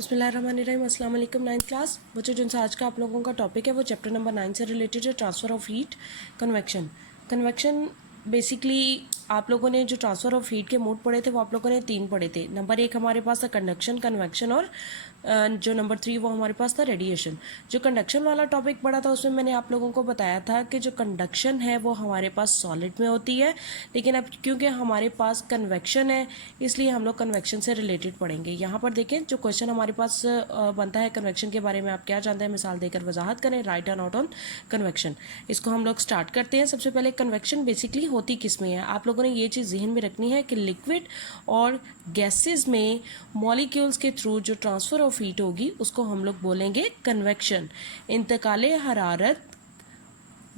बिस्मिल्लाहिर्रहमानिर्रहीम। अस्सलाम वालेकुम। 9th क्लास बच्चों, जिनसे आज का आप लोगों का टॉपिक है वो चैप्टर नंबर 9 से रिलेटेड है, transfer of heat, convection. Convection basically आप लोगों ने जो ट्रांसफ़र ऑफ हीट के मोड पढ़े थे वो आप लोगों ने 3 पढ़े थे। नंबर 1 हमारे पास था कंडक्शन, कन्वेक्शन और जो नंबर 3 वो हमारे पास था रेडिएशन। जो कंडक्शन वाला टॉपिक पढ़ा था उसमें मैंने आप लोगों को बताया था कि जो कंडक्शन है वो हमारे पास सॉलिड में होती है, लेकिन अब क्योंकि हमारे पास कन्वेक्शन है इसलिए हम लोग कन्वेक्शन से रिलेटेड पढ़ेंगे। यहाँ पर देखें जो क्वेश्चन हमारे पास बनता है कन्वेक्शन के बारे में, आप क्या जानते हैं, मिसाल देकर वजाहत करें, राइट और नॉट ऑन कन्वेक्शन। इसको हम लोग स्टार्ट करते हैं। सबसे पहले कन्वेक्शन बेसिकली होती किस में है, आप लोगों ने ये चीज़ जहन में रखनी है कि लिक्विड और गैसेस में मॉलिक्यूल्स के थ्रू जो ट्रांसफ़र ऑफ हीट होगी उसको हम लोग बोलेंगे कन्वेक्शन। इंतकाले हरारत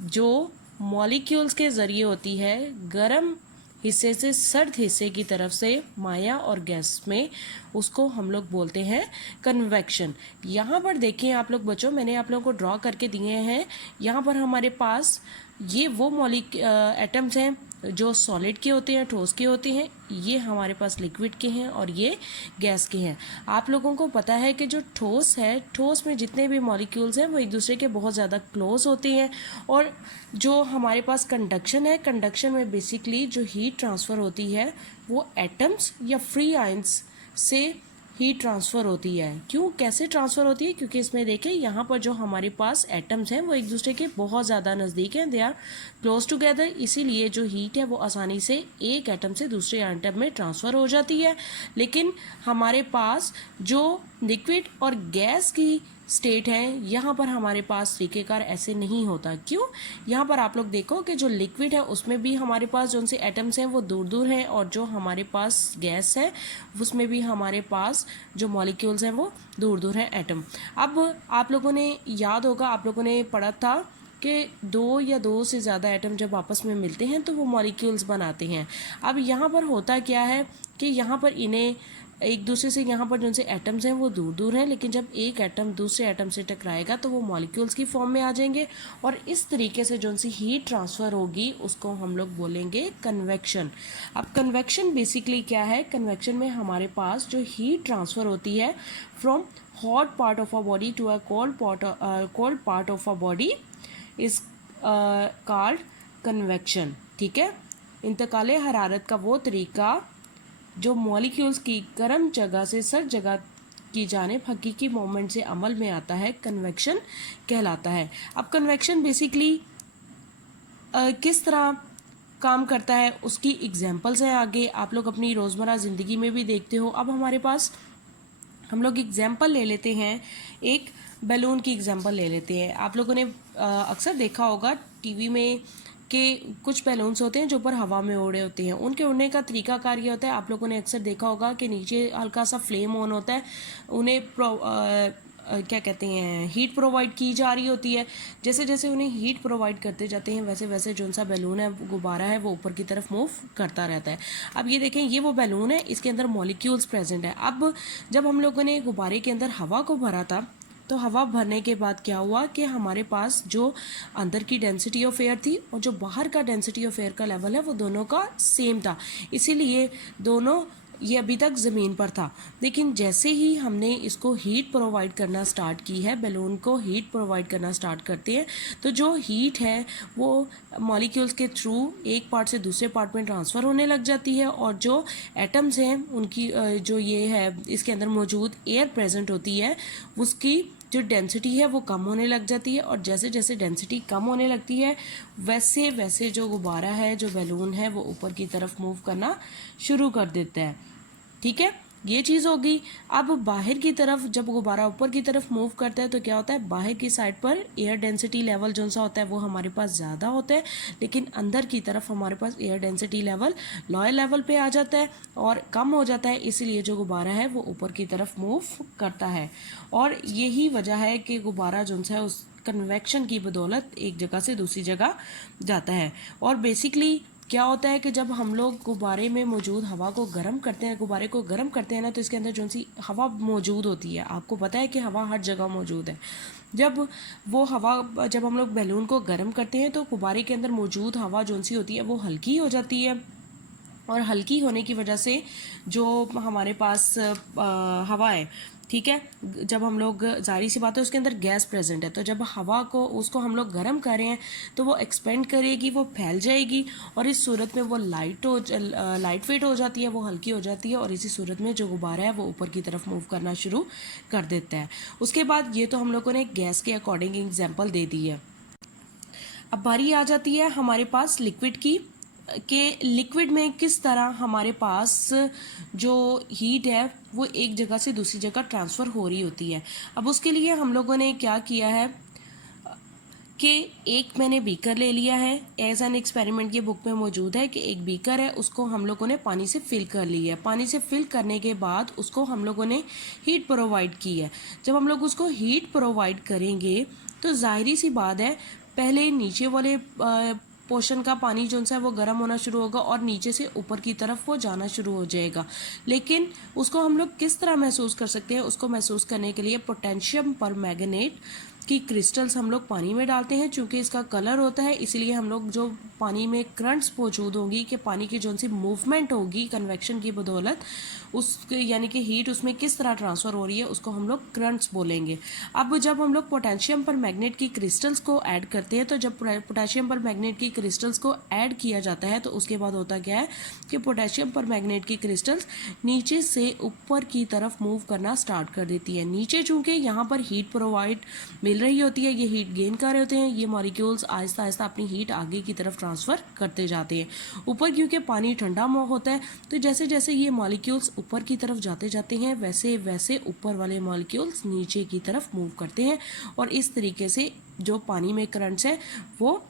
जो मॉलिक्यूल्स के ज़रिए होती है गर्म हिस्से से सर्द हिस्से की तरफ से माया और गैस में, उसको हम लोग बोलते हैं कन्वेक्शन। यहाँ पर देखिए आप लोग बच्चों, मैंने आप लोगों को ड्रॉ करके दिए हैं। यहाँ पर हमारे पास ये वो एटम्स हैं जो सॉलिड के होते हैं, ठोस के होते हैं, ये हमारे पास लिक्विड के हैं और ये गैस के हैं। आप लोगों को पता है कि जो ठोस है, ठोस में जितने भी मॉलिक्यूल्स हैं वो एक दूसरे के बहुत ज़्यादा क्लोज होते हैं। और जो हमारे पास कंडक्शन है, कंडक्शन में बेसिकली जो हीट ट्रांसफ़र होती है वो एटम्स या फ्री आयंस से हीट ट्रांसफ़र होती है। क्यों, कैसे ट्रांसफ़र होती है? क्योंकि इसमें देखें यहाँ पर जो हमारे पास एटम्स हैं वो एक दूसरे के बहुत ज़्यादा नज़दीक हैं, दे आर क्लोज टुगेदर, इसीलिए जो हीट है वो आसानी से एक एटम से दूसरे एटम में ट्रांसफ़र हो जाती है। लेकिन हमारे पास जो लिक्विड और गैस की स्टेट है, यहाँ पर हमारे पास तरीक़ेकार ऐसे नहीं होता। क्यों? यहाँ पर आप लोग देखो कि जो लिक्विड है उसमें भी हमारे पास जो से एटम्स हैं वो दूर दूर हैं, और जो हमारे पास गैस है उसमें भी हमारे पास जो मॉलिक्यूल्स हैं वो दूर दूर हैं एटम। अब आप लोगों ने याद होगा, आप लोगों ने पढ़ा था कि दो या दो से ज़्यादा एटम जब आपस में मिलते हैं तो वो मॉलिक्यूल्स बनाते हैं। अब यहाँ पर होता क्या है कि यहाँ पर इन्हें एक दूसरे से, यहाँ पर जिनसे एटम्स हैं वो दूर दूर हैं, लेकिन जब एक एटम दूसरे एटम से टकराएगा तो वो मॉलिक्यूल्स की फॉर्म में आ जाएंगे, और इस तरीके से जो सी हीट ट्रांसफ़र होगी उसको हम लोग बोलेंगे कन्वेक्शन। अब कन्वेक्शन बेसिकली क्या है? कन्वेक्शन में हमारे पास जो हीट ट्रांसफ़र होती है from hot part of a body to a cold part of a body is called convection. ठीक है, इंतकाले हरारत का वो तरीका जो मॉलिक्यूल्स की गर्म जगह से सर्द जगह की जानिब हकीकी मोमेंट से अमल में आता है, कन्वेक्शन कहलाता है। अब कन्वेक्शन बेसिकली किस तरह काम करता है उसकी एग्जांपल्स हैं आगे, आप लोग अपनी रोज़मर्रा ज़िंदगी में भी देखते हो। अब हमारे पास हम लोग एग्जांपल ले लेते हैं, एक बैलून की एग्जांपल ले लेते हैं। आप लोगों ने अक्सर देखा होगा टीवी में कि कुछ बैलून्स होते हैं जो ऊपर हवा में उड़े होते हैं। उनके उड़ने का तरीकाकार ये होता है, आप लोगों ने अक्सर देखा होगा कि नीचे हल्का सा फ्लेम ऑन होता है, उन्हें क्या कहते हैं, हीट प्रोवाइड की जा रही होती है। जैसे जैसे उन्हें हीट प्रोवाइड करते जाते हैं वैसे वैसे जो सा बैलून है, गुब्बारा है, वो ऊपर की तरफ मूव करता रहता है। अब ये देखें, ये वो बैलून है, इसके अंदर मॉलिक्यूल्स प्रेजेंट है। अब जब हम लोगों ने गुब्बारे के अंदर हवा को भरा था तो हवा भरने के बाद क्या हुआ कि हमारे पास जो अंदर की डेंसिटी ऑफ एयर थी और जो बाहर का डेंसिटी ऑफ एयर का लेवल है वो दोनों का सेम था, इसीलिए दोनों, ये अभी तक ज़मीन पर था। लेकिन जैसे ही हमने इसको हीट प्रोवाइड करना स्टार्ट की है, बैलून को हीट प्रोवाइड करना स्टार्ट करते हैं, तो जो हीट है वो मॉलिक्यूल्स के थ्रू एक पार्ट से दूसरे पार्ट में ट्रांसफ़र होने लग जाती है, और जो एटम्स हैं उनकी जो ये है इसके अंदर मौजूद एयर प्रेजेंट होती है उसकी जो डेंसिटी है वो कम होने लग जाती है, और जैसे जैसे डेंसिटी कम होने लगती है वैसे वैसे जो गुब्बारा है, जो बैलून है, वो ऊपर की तरफ मूव करना शुरू कर देता है। ठीक है, ये चीज़ होगी। अब बाहर की तरफ जब गुब्बारा ऊपर की तरफ मूव करता है तो क्या होता है, बाहर की साइड पर एयर डेंसिटी लेवल जो सा होता है वो हमारे पास ज़्यादा होता है, लेकिन अंदर की तरफ हमारे पास air density level lower level पे आ जाता है और कम हो जाता है, इसीलिए जो गुब्बारा है वो ऊपर की तरफ मूव करता है। और यही वजह है कि गुब्बारा जो सा है उस कन्वेक्शन की बदौलत एक जगह से दूसरी जगह जाता है। और बेसिकली क्या होता है कि जब हम लोग गुब्बारे में मौजूद हवा को गर्म करते हैं, गुब्बारे को गर्म करते हैं ना, तो इसके अंदर जो सी हवा मौजूद होती है, आपको पता है कि हवा हर जगह मौजूद है। जब वो हवा, जब हम लोग बैलून को गर्म करते हैं तो गुब्बारे के अंदर मौजूद हवा जो सी होती है वो हल्की हो जाती है, और हल्की होने की वजह से जो हमारे पास हवा है, ठीक है, जब हम लोग, जाहिर सी बात है उसके अंदर गैस प्रेजेंट है, तो जब हवा को उसको हम लोग गर्म कर रहे हैं तो वो एक्सपेंड करेगी, वो फैल जाएगी और इस सूरत में वो लाइट वेट हो जाती है, वो हल्की हो जाती है और इसी सूरत में जो गुब्बारा है वो ऊपर की तरफ मूव करना शुरू कर देता है। उसके बाद ये तो हम लोगों ने गैस के अकॉर्डिंग एग्जाम्पल दे दी है। अब बारी आ जाती है हमारे पास लिक्विड की, कि लिक्विड में किस तरह हमारे पास जो हीट है वो एक जगह से दूसरी जगह ट्रांसफ़र हो रही होती है। अब उसके लिए हम लोगों ने क्या किया है कि एक मैंने बीकर ले लिया है, एज एन एक्सपेरिमेंट की बुक में मौजूद है कि एक बीकर है, उसको हम लोगों ने पानी से फिल कर लिया है। पानी से फिल करने के बाद उसको हम लोगों ने हीट प्रोवाइड की है। जब हम लोग उसको हीट प्रोवाइड करेंगे तो जाहिर सी बात है, पहले नीचे वाले पोर्शन का पानी जो सा है वो गर्म होना शुरू होगा और नीचे से ऊपर की तरफ वो जाना शुरू हो जाएगा। लेकिन उसको हम लोग किस तरह महसूस कर सकते हैं? उसको महसूस करने के लिए पोटेशियम परमैंगनेट की क्रिस्टल्स हम लोग पानी में डालते हैं। चूंकि इसका कलर होता है इसलिए हम लोग जो पानी में करंट्स मौजूद होंगी, कि पानी की जो सी मूवमेंट होगी कन्वेक्शन की बदौलत, उस यानी कि हीट उसमें किस तरह ट्रांसफ़र हो रही है, उसको हम लोग करंट्स बोलेंगे। अब जब हम लोग पोटेशियम परमैंगनेट की क्रिस्टल्स को ऐड करते हैं, तो जब पोटेशियम परमैंगनेट की क्रिस्टल्स को ऐड किया जाता है तो उसके बाद होता क्या है कि पोटेशियम परमैंगनेट की क्रिस्टल्स नीचे से ऊपर की तरफ मूव करना स्टार्ट कर देती है। नीचे चूंकि यहाँ पर हीट प्रोवाइड मिल रही होती है, ये हीट गेन कर रहे होते हैं, ये मॉलिक्यूल्स आहिस्ता आहिस्ता अपनी हीट आगे की तरफ ट्रांसफ़र करते जाते हैं। ऊपर क्योंकि पानी ठंडा होता है तो जैसे जैसे ये मॉलिक्यूल्स ऊपर की तरफ जाते जाते हैं वैसे वैसे ऊपर वाले मॉलिक्यूल्स नीचे की तरफ मूव करते हैं और इस तरीके से जो पानी में करंट्स है वो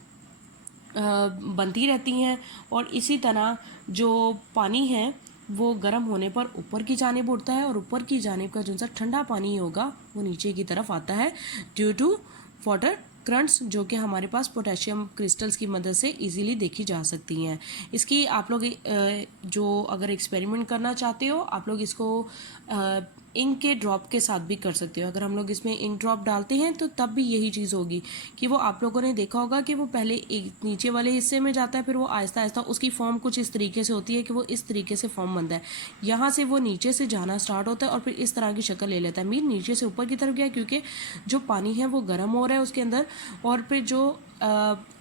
बनती रहती हैं। और इसी तरह जो पानी है वो गर्म होने पर ऊपर की जानिब उड़ता है और ऊपर की जानिब का जो सा ठंडा पानी होगा वो नीचे की तरफ आता है ड्यू टू वाटर करंट्स, जो कि हमारे पास पोटेशियम क्रिस्टल्स की मदद से इजीली देखी जा सकती हैं। इसकी आप लोग जो अगर एक्सपेरिमेंट करना चाहते हो, आप लोग इसको इंक के ड्रॉप के साथ भी कर सकते हो। अगर हम लोग इसमें इंक ड्रॉप डालते हैं तो तब भी यही चीज़ होगी कि वो आप लोगों ने देखा होगा कि वो पहले एक नीचे वाले हिस्से में जाता है, फिर वो आहिस्ता आहिस्ता उसकी फॉर्म कुछ इस तरीके से होती है कि वो इस तरीके से फॉर्म बनता है। यहाँ से वो नीचे से जाना स्टार्ट होता है और फिर इस तरह की शक्ल ले लेता है। मीन नीचे से ऊपर की तरफ गया क्योंकि जो पानी है वो गर्म हो रहा है उसके अंदर, और फिर जो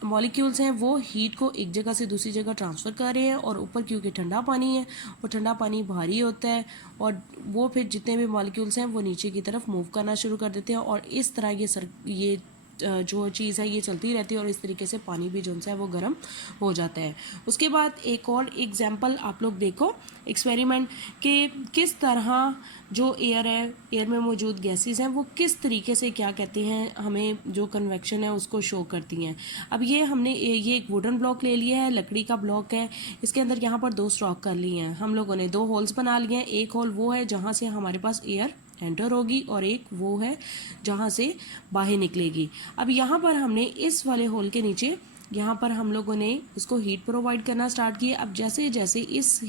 मॉलिक्यूल्स हैं वो हीट को एक जगह से दूसरी जगह ट्रांसफ़र कर रहे हैं। और ऊपर क्योंकि ठंडा पानी है और ठंडा पानी भारी होता है और वो फिर जितने भी मॉलिक्यूल्स हैं वो नीचे की तरफ मूव करना शुरू कर देते हैं और इस तरह ये जो चीज़ है ये चलती रहती है और इस तरीके से पानी भी जो है वो गर्म हो जाता है। उसके बाद एक और एग्जांपल आप लोग देखो एक्सपेरिमेंट कि किस तरह जो एयर है, एयर में मौजूद गैसेस हैं वो किस तरीके से क्या कहते हैं हमें जो कन्वेक्शन है उसको शो करती हैं। अब ये हमने ये एक वुडन ब्लॉक ले लिया है, लकड़ी का ब्लॉक है, इसके अंदर यहाँ पर 2 स्ट्रोक कर लिए हैं हम लोगों ने, 2 होल्स बना लिए हैं। एक होल वो है जहाँ से हमारे पास एयर एंटर होगी और एक वो है जहाँ से बाहर निकलेगी। अब यहाँ पर हमने इस वाले होल के नीचे यहाँ पर हम लोगों ने उसको हीट प्रोवाइड करना स्टार्ट किया। अब जैसे जैसे इस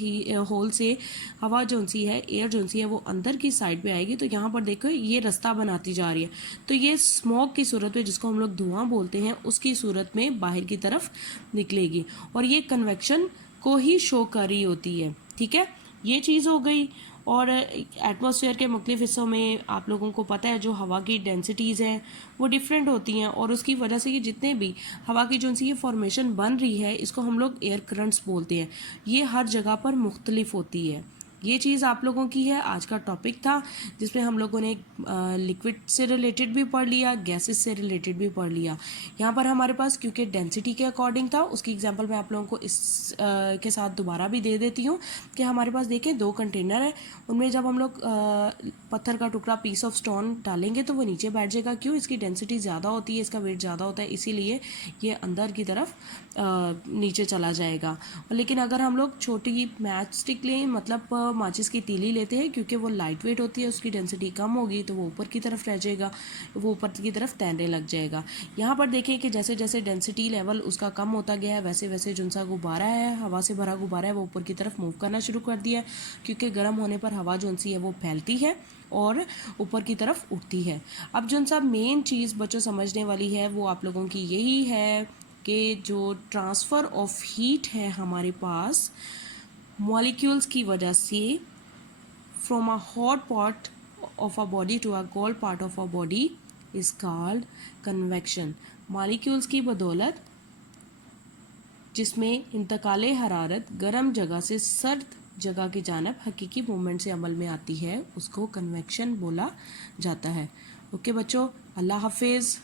होल से हवा जो सी है, एयर जो सी है वो अंदर की साइड पे आएगी तो यहाँ पर देखो ये रास्ता बनाती जा रही है, तो ये स्मोक की सूरत में, जिसको हम लोग धुआं बोलते हैं, उसकी सूरत में बाहर की तरफ निकलेगी और ये कन्वेक्शन को ही शो कर रही होती है। ठीक है, ये चीज़ हो गई। और एटमॉस्फेयर के मुख्तलिफ हिस्सों में आप लोगों को पता है जो हवा की डेंसिटीज़ हैं वो डिफरेंट होती हैं और उसकी वजह से ये जितने भी हवा की जो सी ये फॉर्मेशन बन रही है इसको हम लोग एयर करंट्स बोलते हैं। ये हर जगह पर मुख्तलिफ होती है। ये चीज़ आप लोगों की है आज का टॉपिक था जिसमें हम लोगों ने लिक्विड से रिलेटेड भी पढ़ लिया, गैसेस से रिलेटेड भी पढ़ लिया। यहाँ पर हमारे पास क्योंकि डेंसिटी के अकॉर्डिंग था, उसकी एग्जांपल मैं आप लोगों को इस के साथ दोबारा भी दे देती हूँ कि हमारे पास देखें 2 कंटेनर है, उनमें जब हम लोग पत्थर का टुकड़ा पीस ऑफ स्टोन डालेंगे तो वो नीचे बैठ जाएगा। क्यों? इसकी डेंसिटी ज़्यादा होती है, इसका वेट ज़्यादा होता है, इसीलिए ये अंदर की तरफ नीचे चला जाएगा। लेकिन अगर हम लोग छोटी मैच स्टिक लें, मतलब माचिस की तीली लेते हैं, क्योंकि वो लाइट वेट होती है, उसकी डेंसिटी कम होगी तो वो ऊपर की तरफ रह जाएगा, वो ऊपर की तरफ तैरने लग जाएगा। यहाँ पर देखें कि जैसे जैसे डेंसिटी लेवल उसका कम होता गया है वैसे वैसे जो सा गुब्बारा है, हवा से भरा गुब्बारा है, वो ऊपर की तरफ मूव करना शुरू कर दिया है, क्योंकि गर्म होने पर हवा जो सी है वो फैलती है और ऊपर की तरफ उठती है। अब जो सा मेन चीज़ बच्चों समझने वाली है वो आप लोगों की यही है कि जो ट्रांसफ़र ऑफ हीट है हमारे पास मॉलिक्यूल्स की वजह से from a hot part of a body to a cold part of a body is called convection. Molecules की बदौलत जिसमें इंतकाल हरारत गर्म जगह से सर्द जगह की जानब हकीकी मूवमेंट से अमल में आती है, उसको कन्वेक्शन बोला जाता है। ओके बच्चों, अल्लाह हाफिज़।